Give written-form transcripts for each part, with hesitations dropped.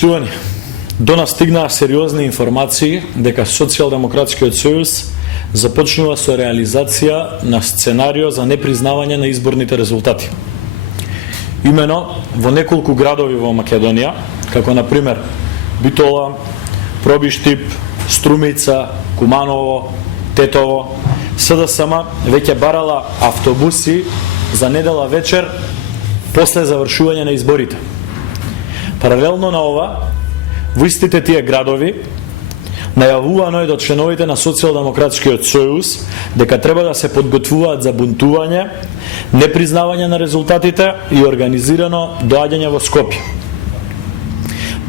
Почитувани, до нас стигнаа сериозни информации дека Социјалдемократскиот сојуз започнува со реализација на сценарио за непризнавање на изборните резултати. Имено во неколку градови во Македонија, како на пример Битола, Пробиштип, Струмица, Куманово, Тетово, СДСМ веќе барала автобуси за недела вечер после завршување на изборите. Паралелно на ова, во истите тие градови најавувано е до членовите на Социјалдемократскиот сојуз дека треба да се подготвуваат за бунтување, непризнавање на резултатите и организирано доаѓање во Скопје.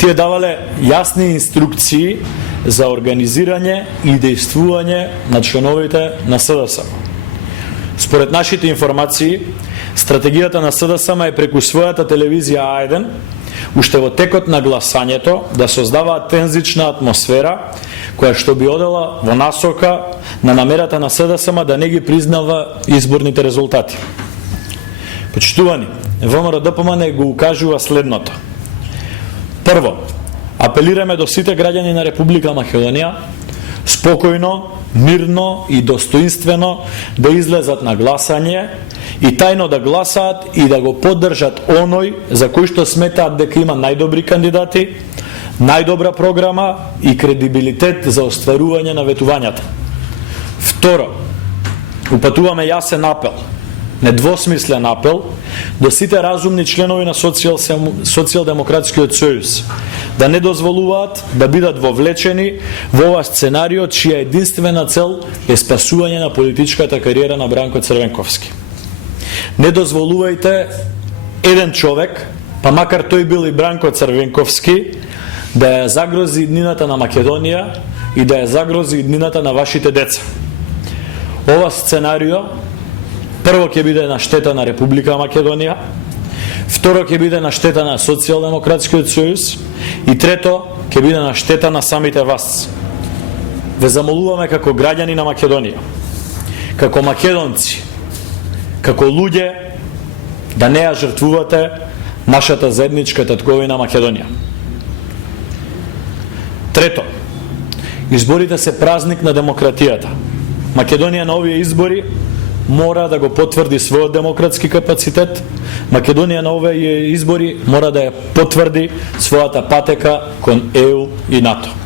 Тие давале јасни инструкции за организирање и дејствување на членовите на СДСМ. Според нашите информации, стратегијата на СДСМ е преку својата телевизија А1 уште во текот на гласањето да создаваат тензична атмосфера која што би одела во насока на намерата на СДСМ да не ги признава изборните резултати. Почитувани, ВМРО-ДПМН го укажува следното. Прво, апелираме до сите граѓани на Република Македонија спокојно, мирно и достоинствено да излезат на гласање и тајно да гласаат и да го поддржат оној за кој што сметаат дека има најдобри кандидати, најдобра програма и кредибилитет за остварување на ветувањата. Второ, упатуваме јасен апел, недвосмислен апел до сите разумни членови на Социјалдемократскиот сојуз да не дозволуваат да бидат вовлечени во ова сценарио чија единствена цел е спасување на политичката кариера на Бранко Црвенковски. Не дозволувајте еден човек, па макар тој бил и Бранко Црвенковски, да ја загрози иднината на Македонија и да ја загрози иднината на вашите деца. Ова сценарио прво ќе биде на штета на Република Македонија, второ ќе биде на штета на Социјалдемократскиот сојуз и трето ќе биде на штета на самите вас. Ве замолуваме како граѓани на Македонија, како македонци, како луѓе, да не ја жртвувате нашата заедничка татковина Македонија. Трето, изборите се празник на демократијата. Македонија на овие избори мора да го потврди својот демократски капацитет. Македонија на овие избори мора да ја потврди својата патека кон ЕУ и НАТО.